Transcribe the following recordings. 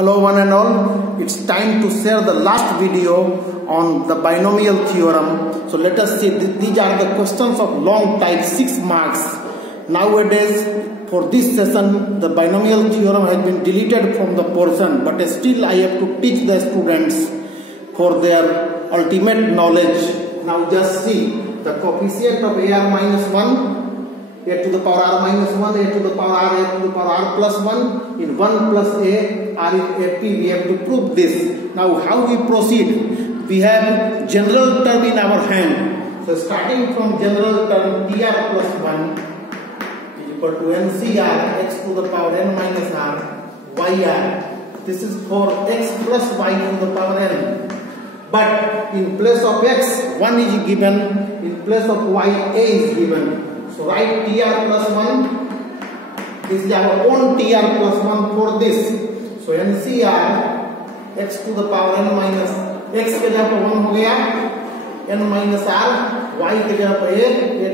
Hello one and all, it's time to share the last video on the binomial theorem. So let us see, these are the questions of long type, 6 marks. Nowadays, for this session, the binomial theorem has been deleted from the portion, but still I have to teach the students for their ultimate knowledge. Now just see, the coefficient of AR minus 1, a to the power r minus 1, a to the power r, a to the power r plus 1, in 1 plus a, r in AP, we have to prove this. Now how we proceed? We have general term in our hand. So starting from general term, dr plus 1 is equal to ncr, x to the power n minus r, yr. This is for x plus y to the power n. But in place of x, 1 is given, in place of y, a is given. So write tr plus 1, this is our own tr plus 1 for this. So ncr, x to the power n minus, x के जगह पर 1 हो गया, n minus r, y के जगह पर a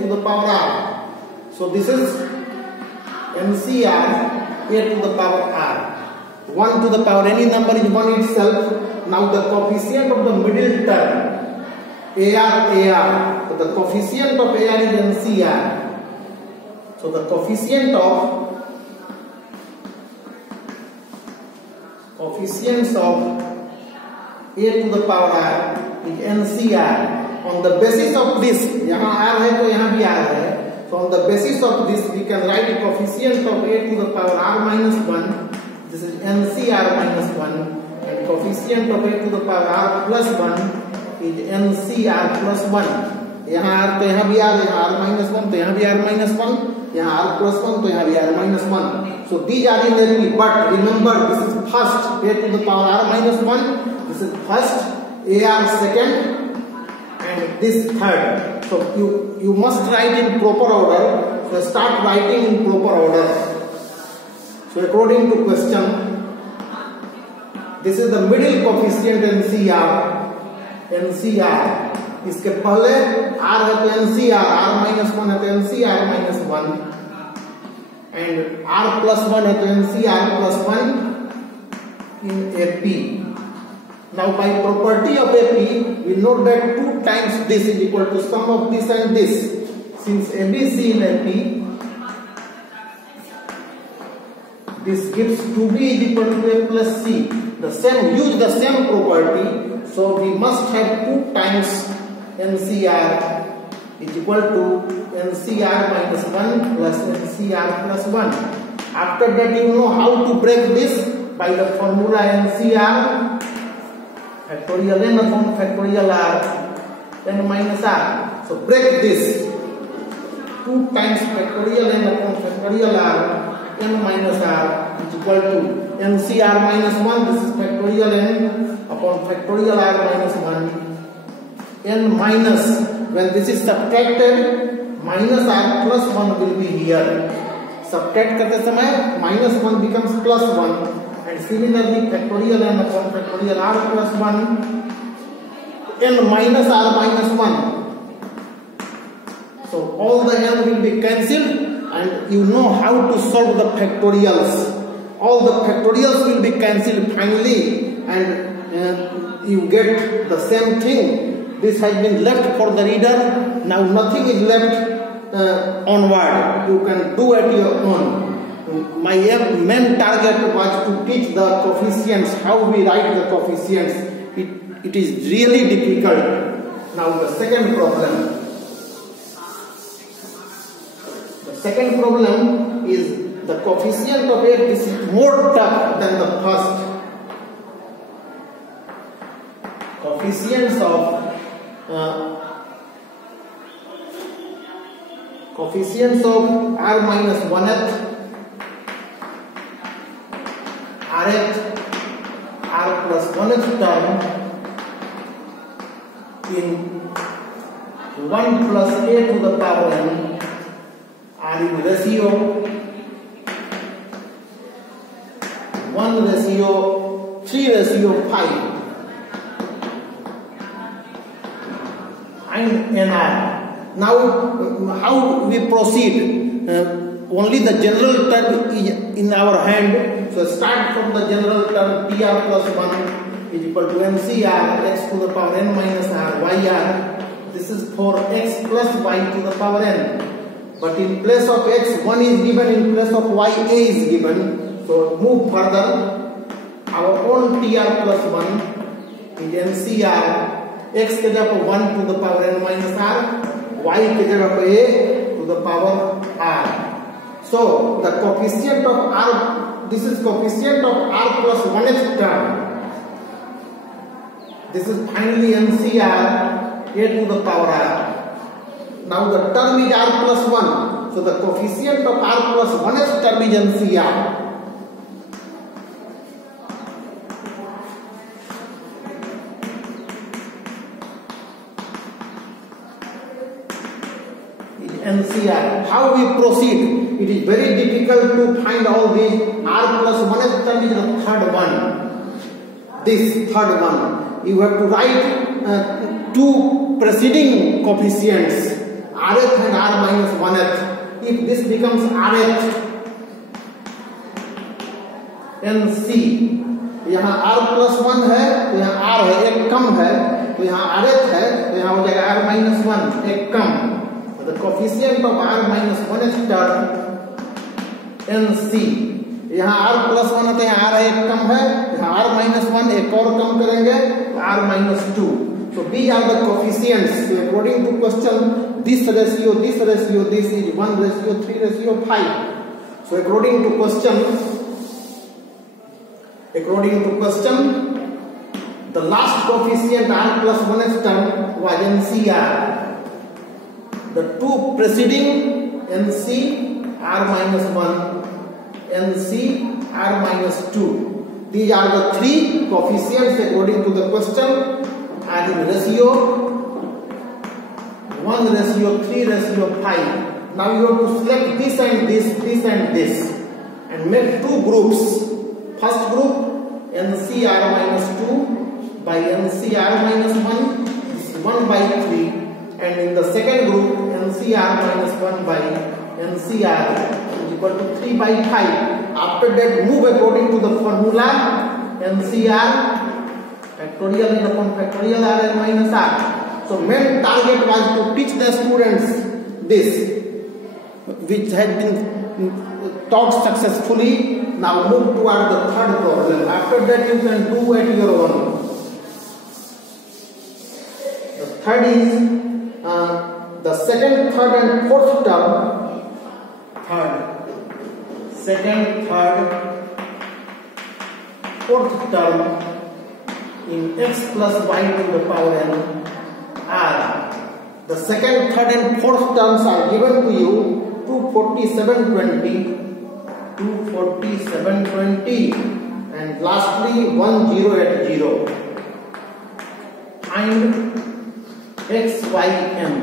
to the power r. So this is ncr, a to the power r. 1 to the power any number is 1 itself. Now the coefficient of the middle term, ar. So the coefficient of ar is ncr. So the coefficients of a to the power r is ncr. On the basis of this, यहाँ r है तो यहाँ भी r है. So on the basis of this, we can write the coefficient of a to the power r minus 1. This is ncr minus 1. And coefficient of a to the power r plus 1 is ncr plus 1. यहाँ r तो यहाँ भी r, यहाँ r minus 1 तो यहाँ भी r minus 1, यहाँ r plus 1 तो यहाँ भी r minus 1. So these are in LP, but remember this is first, a to the power r minus 1. This is first, ar second, and this third. So you must write in proper order. So start writing in proper order. So according to question, this is the middle coefficient ncr. इसके पहले r है तो ncr, r minus 1 है तो ncr minus 1, and r plus 1 है तो ncr plus 1 in AP. Now by property of AP, we know that 2 times this is equal to sum of this and this. Since ABC in AP, this gives 2b is equal to a plus c. The same, use the same property. So we must have 2 times ncr is equal to ncr minus 1 plus ncr plus 1. After that, you know how to break this by the formula ncr factorial n upon factorial r n minus r. So break this, 2 times factorial n upon factorial r n minus r is equal to ncr minus 1. This is factorial n upon factorial r minus 1. n minus, when this is subtracted, minus r plus 1 will be here. Subtract करते समय minus 1 becomes plus 1, and similarly factorial n upon factorial r plus 1, n minus r minus 1. So all the n will be cancelled, and you know how to solve the factorials. All the factorials will be cancelled finally, and you get the same thing. This has been left for the reader. Now nothing is left onward. You can do at your own. My main target was to teach the coefficients, how we write the coefficients. It is really difficult. Now the second problem. The second problem is the coefficient of a. This is more tough than the first. Coefficients of r minus 1th, rth, r plus 1th term in 1 plus a to the power n are in ratio 1 ratio 3 ratio 5 and nr. Now how we proceed? only the general term is in our hand. So start from the general term tr plus 1 is equal to ncr x to the power n minus r yr. This is for x plus y to the power n. But in place of x, 1 is given, in place of y, a is given. So move further. Our own tr plus 1 is ncr x के जगह 1 to the power n minus r, y के जगह पे a to the power r. So the coefficient of r, this is coefficient of r plus 1th term. This is finally ncr a to the power r. Now the term is r plus 1. So the coefficient of r plus 1th term is ncr. NCR. How we proceed? It is very difficult to find all these. R plus 1th term is the third one. This third one. You have to write two preceding coefficients, Rth and R minus 1th. If this becomes Rth, NC, यहाँ R plus 1 है, तो यहाँ R है, एक कम है, तो यहाँ Rth है, तो यहाँ हो जाएगा R minus 1, एक कम. The coefficient of r minus 1th term nc, यहाँ r plus 1 है, यहाँ r एक कम है, यहाँ r minus 1 एक और कम करेंगे, r minus 2. So these are the coefficients. So according to question, this ratio, this is 1 ratio, 3 ratio, 5. So according to question, the last coefficient r plus 1th term was ncr. The two preceding NC R minus 1, NC R minus 2. These are the three coefficients according to the question, and in ratio 1 ratio 3 ratio 5. Now you have to select this and this, and make two groups. First group NC R minus 2 by NC R minus 1 is 1 by 3. And in the second group, NCR minus 1 by NCR is equal to 3 by 5. After that, move according to the formula NCR factorial upon factorial R minus R. So main target was to teach the students this, which had been taught successfully. Now move toward the third problem. After that, you can do at your own. The third is the second, third and fourth term, fourth term in x plus y to the power n r. The second, third and fourth terms are given to you 24720 and lastly 10 at 0. Find x, y, m.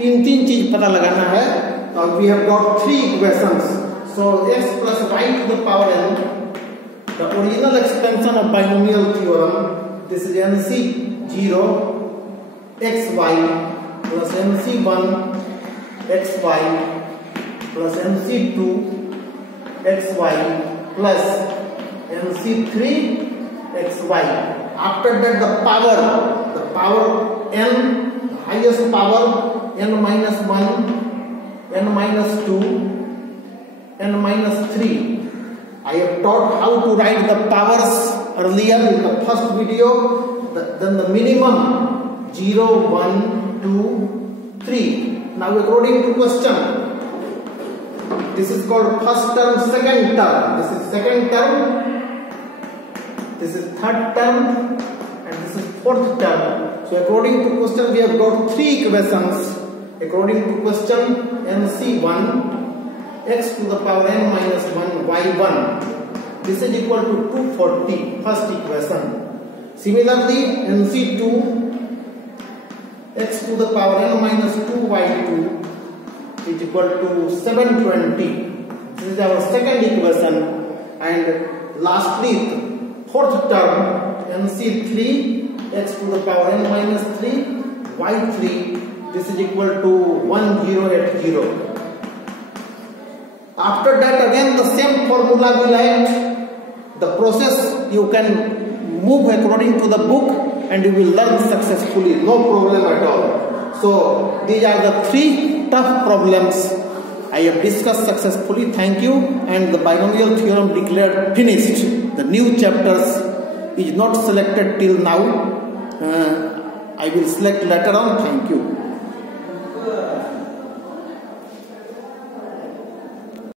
तीन चीज पता लगाना है. और we have got three equations. So x plus y to the power n, the original expansion of binomial theorem. This is nc 0 xy plus nc 1 xy plus nc 2 xy plus nc 3 xy. After that, the power n, highest power n minus 1, n minus 2, n minus 3. I have taught how to write the powers earlier in the first video. Then the minimum 0, 1, 2, 3. Now according to question, this is called first term, second term. This is second term, this is third term, and this is fourth term. So according to question, we have got three equations. According to question, nc1 x to the power n minus 1 y1. This is equal to 240, first equation. Similarly, nc2 x to the power n minus 2 y2 is equal to 720. This is our second equation. And lastly, fourth term, nc3 x to the power n minus 3 y3. This is equal to 10 at 0. After that again the same formula will act. The process you can move according to the book and you will learn successfully, no problem at all. So these are the 3 tough problems I have discussed successfully. Thank you. And the binomial theorem declared finished. The new chapters is not selected till now. I will select later on. Thank you.